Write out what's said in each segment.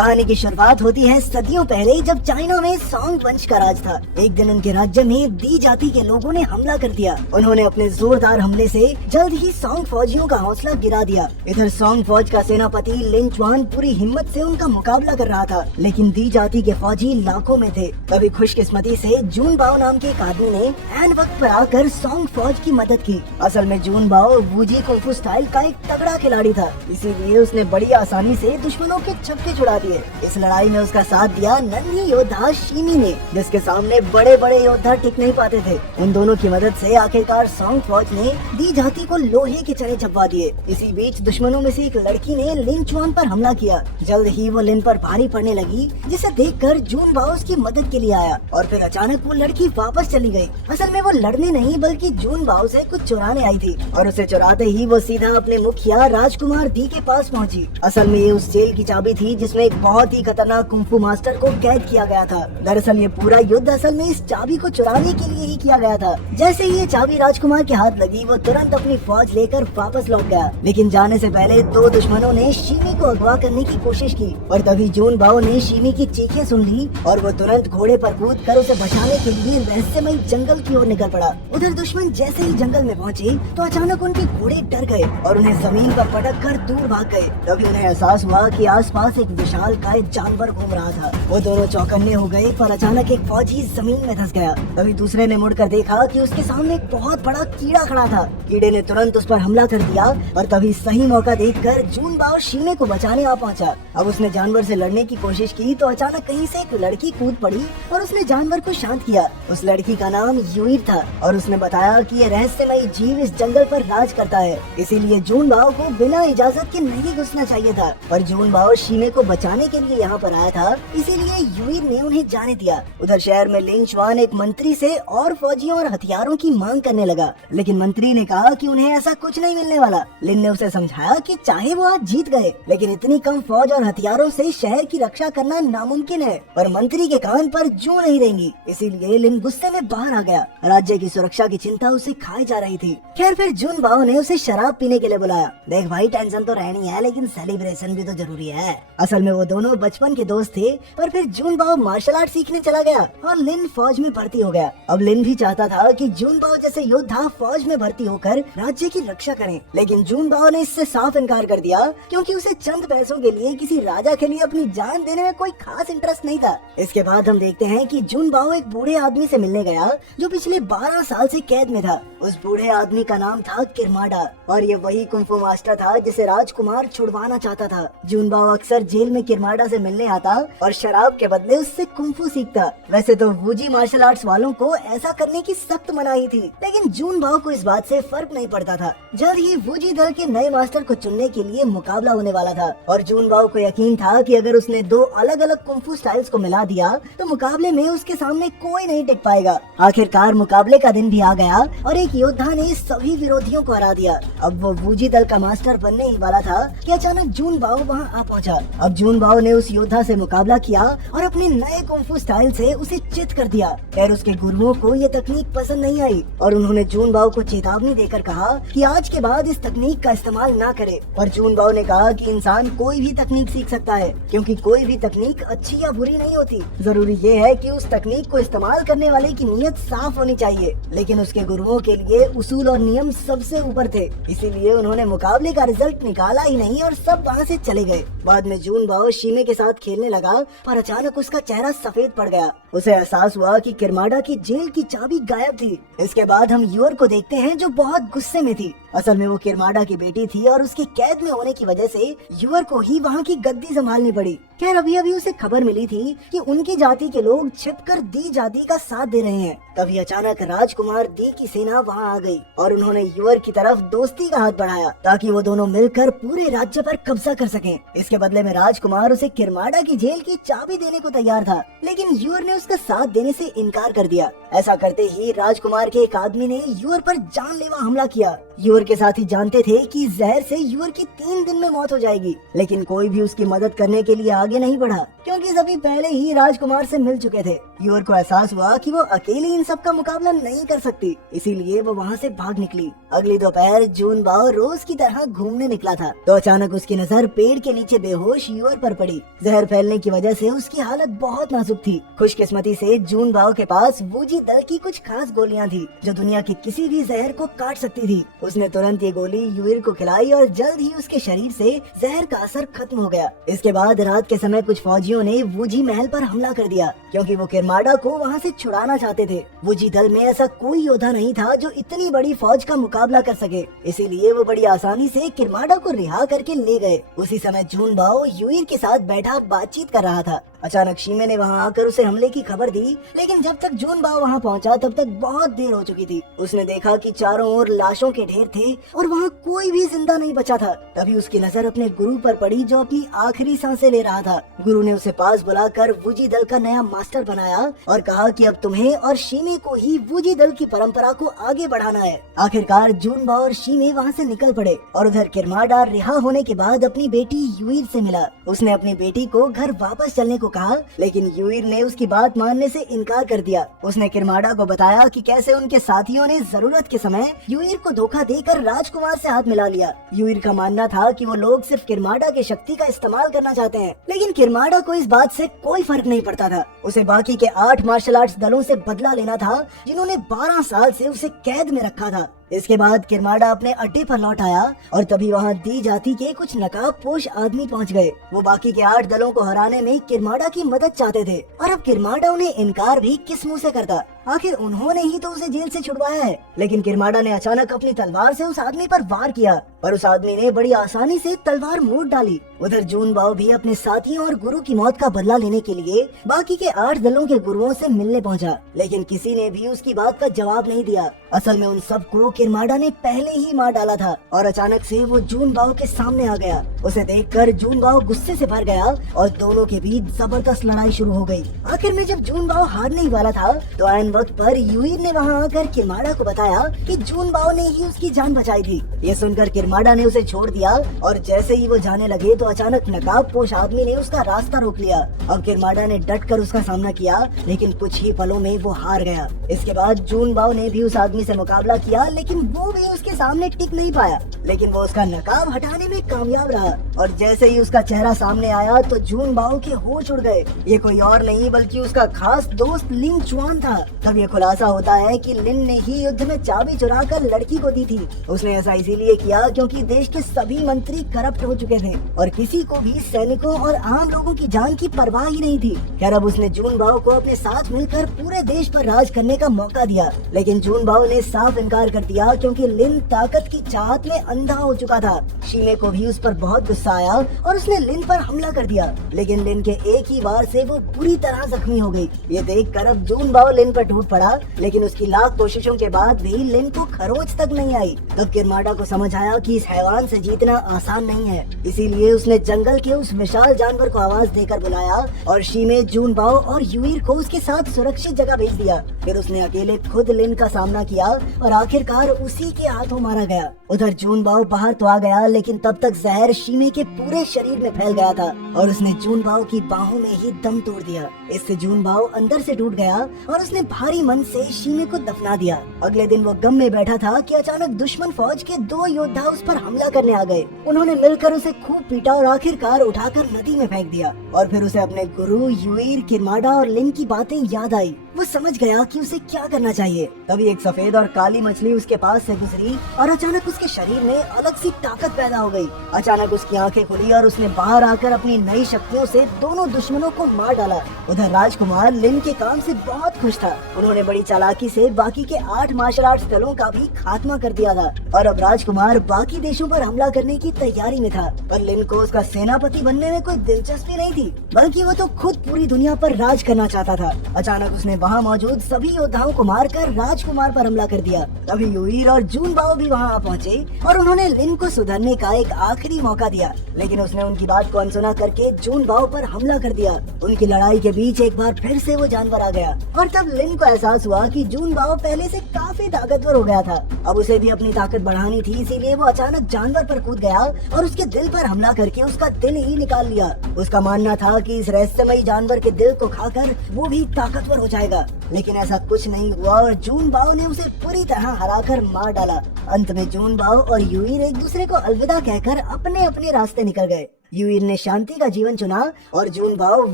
कहानी की शुरुआत होती है सदियों पहले, जब चाइना में सॉन्ग वंश का राज था। एक दिन उनके राज्य में दी जाति के लोगों ने हमला कर दिया। उन्होंने अपने जोरदार हमले से जल्द ही सॉन्ग फौजियों का हौसला गिरा दिया। इधर सॉन्ग फौज का सेनापति लिन च्वान पूरी हिम्मत से उनका मुकाबला कर रहा था, लेकिन दी जाति के फौजी लाखों में थे। तभी खुशकिस्मती से जून बाओ नाम के एक आदमी ने ऐन वक्त पर आकर सॉन्ग फौज की मदद की। असल में जून बाओ वूजी कुंफू स्टाइल का एक तगड़ा खिलाड़ी था, इसीलिए उसने बड़ी आसानी से दुश्मनों के छक्के छुड़ा दिए। इस लड़ाई में उसका साथ दिया नन्ही योद्धा शीमी ने, जिसके सामने बड़े बड़े योद्धा टिक नहीं पाते थे। उन दोनों की मदद से आखिरकार सॉन्ग फौज ने दी जाति को लोहे के चने चबवा दिए। इसी बीच दुश्मनों में से एक लड़की ने लिन च्वान पर हमला किया। जल्द ही वो लिन पर भारी पड़ने लगी, जिसे देखकर जून बाओ उसकी मदद के लिए आया और फिर अचानक वो लड़की वापस चली गई। असल में वो लड़ने नहीं बल्कि जून बाओ से कुछ चुराने आई थी, और उसे चुराते ही वो सीधा अपने मुखिया राजकुमार दी के पास पहुंची। असल में ये उस जेल की चाबी थी जिसमें एक बहुत ही खतरनाक कुंफू मास्टर को कैद किया गया था। दरअसल ये पूरा युद्ध असल में इस चाबी को चुराने के लिए ही किया गया था। जैसे ही ये चाबी राजकुमार के हाथ लगी, वो तुरंत अपनी फौज लेकर वापस लौट गया। लेकिन जाने से पहले दो दुश्मनों ने शीमी को अगवा करने की कोशिश की, और तभी जून बाओ ने शीमी की चीखें सुन ली और वो तुरंत घोड़े पर कूद कर उसे बचाने के लिए रहस्यमय जंगल की ओर निकल पड़ा। उधर दुश्मन जैसे ही जंगल में पहुँचे तो अचानक उनके घोड़े डर गए और उन्हें जमीन पर पटक कर दूर भाग गए। तभी उन्हें एहसास हुआ कि आसपास एक विशालकाय जानवर घूम रहा था। वो दोनों चौकन्ने हो गए, पर अचानक एक फौजी जमीन में धंस गया। तभी दूसरे ने मुड़कर देखा कि उसके सामने एक बहुत बड़ा कीड़ा खड़ा था। कीड़े ने तुरंत उस पर हमला कर दिया, और तभी सही मौका देखकर जून बाओ शीमे को बचाने आ पहुंचा। अब उसने जानवर से लड़ने की कोशिश की तो अचानक कहीं से एक लड़की कूद पड़ी और उसने जानवर को शांत किया। उस लड़की का नाम यूइर था, और उसने बताया कि ये रहस्यमयी जीव इस जंगल पर राज करता है, इसीलिए जून बाओ को बिना इजाजत के नहीं घुसना चाहिए था। पर जून बाओ शीमे को बचाने के लिए यहाँ पर आया था, इसीलिए यूइर ने उन्हें जाने दिया। उधर शहर में लिन च्वान एक मंत्री से और फौजियों और हथियारों की मांग करने लगा, लेकिन मंत्री ने कहा कि उन्हें ऐसा कुछ नहीं मिलने वाला। लिन ने उसे समझाया कि चाहे वो आज जीत गए, लेकिन इतनी कम फौज और हथियारों से शहर की रक्षा करना नामुमकिन है। पर मंत्री के कान पर जू नहीं देंगी, इसीलिए लिन गुस्से में बाहर आ गया। राज्य की सुरक्षा की चिंता उसे खाई जा रही थी। खैर फिर जून बाओ ने उसे शराब पीने के लिए बुलाया। देख भाई, टेंशन तो रहनी है, लेकिन सेलिब्रेशन भी तो जरूरी है। असल में वो दोनों बचपन के दोस्त थे, पर फिर जून बाओ मार्शल आर्ट सीखने चला गया और लिन फौज में भर्ती हो गया। अब लिन भी चाहता था कि जून बाओ जैसे योद्धा फौज में भर्ती होकर राज्य की रक्षा करें, लेकिन जून बाओ ने इससे साफ इनकार कर दिया, क्योंकि उसे चंद पैसों के लिए किसी राजा के लिए अपनी जान देने में कोई खास इंटरेस्ट नहीं था। इसके बाद हम देखते हैं कि जून बाओ एक बूढ़े आदमी से मिलने गया जो पिछले 12 साल से कैद में था। उस बूढ़े आदमी का नाम था किरमाडा, और ये वही कुंफू मास्टर था जिसे राजकुमार छुड़वाना चाहता था। जून बाओ अक्सर जेल में किरमाडा से मिलने आता और शराब के बदले उससे कुंफू सीखता। वैसे तो वूजी मार्शल आर्ट्स वालों को ऐसा करने की सख्त मनाही थी, लेकिन जून बाओ को इस बात से फर्क नहीं पड़ता था। जल्द ही वूजी दल के नए मास्टर को चुनने के लिए मुकाबला होने वाला था, और जून बाओ को यकीन था कि अगर उसने दो अलग अलग कुंफू स्टाइल्स को मिला दिया तो मुकाबले में उसके सामने कोई नहीं टिक पाएगा। आखिरकार मुकाबले का दिन भी आ गया और एक योद्धा ने सभी विरोधियों को हरा दिया। अब वो वूजी दल का मास्टर बनने ही वाला था कि अचानक जून बाओ वहाँ आ पहुँचा। अब जून बाओ ने उस योद्धा से मुकाबला किया और अपने नए कुंफू स्टाइल से उसे चित कर दिया। खैर उसके गुरुओं को ये तकनीक पसंद नहीं आई और उन्होंने जून बाओ को चेतावनी देकर कहा कि आज के बाद इस तकनीक का इस्तेमाल ना करे। पर जून बाओ ने कहा कि इंसान कोई भी तकनीक सीख सकता है, क्योंकि कोई भी तकनीक अच्छी या बुरी नहीं होती। जरूरी ये है कि उस तकनीक को इस्तेमाल करने वाले की नीयत साफ होनी चाहिए। लेकिन उसके गुरुओं के लिए उसूल और नियम सबसे ऊपर थे, इसीलिए उन्होंने मुकाबले का रिजल्ट निकाला ही नहीं और सब वहाँ से चले गए। बाद में जून बाओ शीमे के साथ खेलने लगा, पर अचानक उसका चेहरा सफेद पड़ गया। उसे एहसास हुआ कि किरमाडा की जेल की चाबी गायब थी। इसके बाद हम यूर को देखते हैं जो बहुत गुस्से में थी। असल में वो किरमाडा की बेटी थी और उसके कैद में होने की वजह से यूर को ही वहाँ की गद्दी संभालनी पड़ी। खैर अभी अभी उसे खबर मिली थी कि उनकी जाति के लोग छिपकर दी जाति का साथ दे रहे हैं। तभी अचानक राजकुमार दी की सेना वहाँ आ गई और उन्होंने यूर की तरफ दोस्ती का हाथ बढ़ाया ताकि वो दोनों मिलकर पूरे राज्य पर कब्जा कर सकें। इसके बदले में राजकुमार उसे किरमाडा की जेल की चाबी देने को तैयार था, लेकिन यूर ने उसका साथ देने से इनकार कर दिया। ऐसा करते ही राजकुमार के एक आदमी ने यूर पर जानलेवा हमला किया। यूर यूर के साथी जानते थे कि जहर से यूर की 3 दिन में मौत हो जाएगी, लेकिन कोई भी उसकी मदद करने के लिए आगे नहीं बढ़ा क्योंकि सभी पहले ही राजकुमार से मिल चुके थे। यूर को एहसास हुआ कि वो अकेली इन सब का मुकाबला नहीं कर सकती, इसीलिए वो वहाँ से भाग निकली। अगली दोपहर जून बाओ रोज की तरह घूमने निकला था तो अचानक उसकी नजर पेड़ के नीचे बेहोश यूर पर पड़ी। जहर फैलने की वजह से उसकी हालत बहुत नाजुक थी। खुशकिस्मती से जून बाओ के पास वूजी दल की कुछ खास गोलियां थी जो दुनिया की किसी भी जहर को काट सकती थी। उसने तुरंत ये गोली यूर को खिलाई और जल्द ही उसके शरीर से जहर का असर खत्म हो गया। इसके बाद रात के समय कुछ फौजियों ने वूजी महल पर हमला कर दिया क्योंकि वो किरमाडा को वहाँ से छुड़ाना चाहते थे। वूजी दल में ऐसा कोई योद्धा नहीं था जो इतनी बड़ी फौज का मुकाबला कर सके, इसीलिए वो बड़ी आसानी से किरमाडा को रिहा करके ले गए। उसी समय जून बाओ यूर के साथ बैठा बातचीत कर रहा था। अचानक शीमे ने वहाँ आकर उसे हमले की खबर दी, लेकिन जब तक जून बाओ वहाँ पहुँचा तब तक बहुत देर हो चुकी थी। उसने देखा कि चारों ओर लाशों के ढेर थे और वहाँ कोई भी जिंदा नहीं बचा था। तभी उसकी नजर अपने गुरु पर पड़ी जो अपनी आखिरी सांसें ले रहा था। गुरु ने उसे पास बुलाकर वूजी दल का नया मास्टर बनाया और कहा कि अब तुम्हें और शीमे को ही वूजी दल की परंपरा को आगे बढ़ाना है। आखिरकार जून बाओ और शीमे वहाँ से निकल पड़े और उधर किरमाडा रिहा होने के बाद अपनी बेटी यूर से मिला। उसने अपनी बेटी को घर वापस चलने को कहा, लेकिन यूर ने उसकी बात मानने से इनकार कर दिया। उसने किरमाडा को बताया कि कैसे उनके साथियों ने जरूरत के समय यूर को धोखा देकर राजकुमार से हाथ मिला लिया। यूर का मानना था कि वो लोग सिर्फ किरमाडा की शक्ति का इस्तेमाल करना चाहते हैं, लेकिन किरमाडा को इस बात से कोई फर्क नहीं पड़ता था। उसे बाकी के 8 मार्शल आर्ट्स दलों से बदला लेना था जिन्होंने 12 साल से उसे कैद में रखा था। इसके बाद किरमाडा अपने अड्डे पर लौट आया और तभी वहाँ दी जाति के कुछ नकाबपोश आदमी पहुँच गए। वो बाकी के 8 दलों को हराने में किरमाडा की मदद चाहते थे और अब किरमाडा उन्हें इनकार भी किस मुंह से करता। आखिर उन्होंने ही तो उसे जेल से छुड़वाया है। लेकिन किरमाडा ने अचानक अपनी तलवार से उस आदमी पर वार किया और उस आदमी ने बड़ी आसानी से तलवार मोड़ डाली। उधर जून बाओ भी अपने साथियों और गुरु की मौत का बदला लेने के लिए बाकी के 8 दलों के गुरुओं से मिलने पहुंचा, लेकिन किसी ने भी उसकी बात का जवाब नहीं दिया। असल में उन सबको किरमाडा ने पहले ही मार डाला था और अचानक से वो जून बाओ के सामने आ गया। उसे देखकर जून बाओ गुस्से से भर गया और दोनों के बीच जबरदस्त लड़ाई शुरू हो गई। आखिर में जब जून बाओ हारने ही वाला था तो ऐन वक्त पर यूर ने वहाँ आकर किरमाडा को बताया कि जून बाओ ने ही उसकी जान बचाई थी। ये सुनकर किरमाडा ने उसे छोड़ दिया और जैसे ही वो जाने लगे तो अचानक नकाबपोश आदमी ने उसका रास्ता रोक लिया। अब किरमाडा ने डट कर उसका सामना किया, लेकिन कुछ ही पलों में वो हार गया। इसके बाद जून बाओ ने भी उस आदमी से मुकाबला किया, लेकिन वो भी उसके सामने टिक नहीं पाया। लेकिन वो उसका नकाब हटाने में कामयाब रहा और जैसे ही उसका चेहरा सामने आया तो जून बाओ के होश उड़ गए। ये कोई और नहीं बल्कि उसका खास दोस्त लिन चुआन था। तब ये खुलासा होता है कि लिन ने ही युद्ध में चाबी चुरा कर लड़की को दी थी। उसने ऐसा इसीलिए किया क्योंकि देश के सभी मंत्री करप्ट हो चुके थे और किसी को भी सैनिकों और आम लोगों की जान की परवाह ही नहीं थी। खैर अब उसने जून बाओ को अपने साथ मिलकर पूरे देश पर राज करने का मौका दिया, लेकिन जून बाओ ने साफ इनकार कर दिया क्योंकि लिन ताकत की चाहत में अंधा हो चुका था। शीमे को भी उस पर बहुत गुस्सा आया और उसने लिन पर हमला कर दिया, लेकिन लिन के एक ही वार से वो बुरी तरह जख्मी हो गई। ये देखकर अब जून बाओ लिन पर टूट पड़ा, लेकिन उसकी लाख कोशिशों के बाद भी लिन को खरोंच तक नहीं आई। तब किरमाडा को समझ आया कि इस हैवान से जीतना आसान नहीं है, इसीलिए उसने जंगल के उस विशाल जानवर को आवाज देकर बुलाया और शीमे, जून बाओ और यूर को उसके साथ सुरक्षित जगह भेज दिया। फिर उसने अकेले खुद लिन का सामना किया और आखिरकार उसी के हाथों मारा गया। उधर जून बाओ बाहर तो आ गया, लेकिन तब तक जहर शीमे के पूरे शरीर में फैल गया था और उसने जून बाओ की बाहों में ही दम तोड़ दिया। इससे जून बाओ अंदर से टूट गया और उसने भारी मन से शीमे को दफना दिया। अगले दिन वो गम में बैठा था कि अचानक दुश्मन फौज के 2 योद्धा उस पर हमला करने आ गए। उन्होंने मिलकर उसे खूब पीटा और आखिरकार उठाकर नदी में फेंक दिया। और फिर उसे अपने गुरु यूर, किरमाडा और लिन की बातें याद आई। वो समझ गया कि उसे क्या करना चाहिए। तभी एक सफेद और काली मछली उसके पास से गुजरी और अचानक उसके शरीर में अलग सी ताकत पैदा हो गई। अचानक उसकी आंखें खुली और उसने बाहर आकर अपनी नई शक्तियों से दोनों दुश्मनों को मार डाला। उधर राजकुमार लिन के काम से बहुत खुश था। उन्होंने बड़ी चालाकी से बाकी के 8 मार्शल आर्ट्स दलों का भी खात्मा कर दिया था और अब राजकुमार बाकी देशों पर हमला करने की तैयारी में था। पर लिन को उसका सेनापति बनने में कोई दिलचस्पी नहीं थी, बल्कि वो तो खुद पूरी दुनिया पर राज करना चाहता था। अचानक उसने वहाँ मौजूद सभी सभी योद्धाओं को मारकर राजकुमार पर हमला कर दिया। तभी यूईर और जून बाओ भी वहाँ आ पहुँचे और उन्होंने लिन को सुधरने का एक आखिरी मौका दिया, लेकिन उसने उनकी बात को अनसुना करके जून बाओ पर हमला कर दिया। उनकी लड़ाई के बीच एक बार फिर से वो जानवर आ गया और तब लिन को एहसास हुआ कि जून बाओ पहले से काफी ताकतवर हो गया था। अब उसे भी अपनी ताकत बढ़ानी थी, इसीलिए वो अचानक जानवर पर कूद गया और उसके दिल पर हमला करके उसका दिल ही निकाल लिया। उसका मानना था कि इस रहस्यमयी जानवर के दिल को खाकर वो भी ताकतवर हो जाएगा, लेकिन ऐसा कुछ नहीं हुआ और जून बाओ ने उसे पूरी तरह हराकर मार डाला। अंत में जून बाओ और यूईर एक दूसरे को अलविदा कहकर अपने अपने रास्ते निकल गए। यूईर ने शांति का जीवन चुना और जून बाओ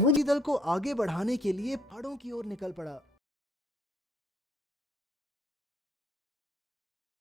दल को आगे बढ़ाने के लिए पहाड़ों की ओर निकल पड़ा।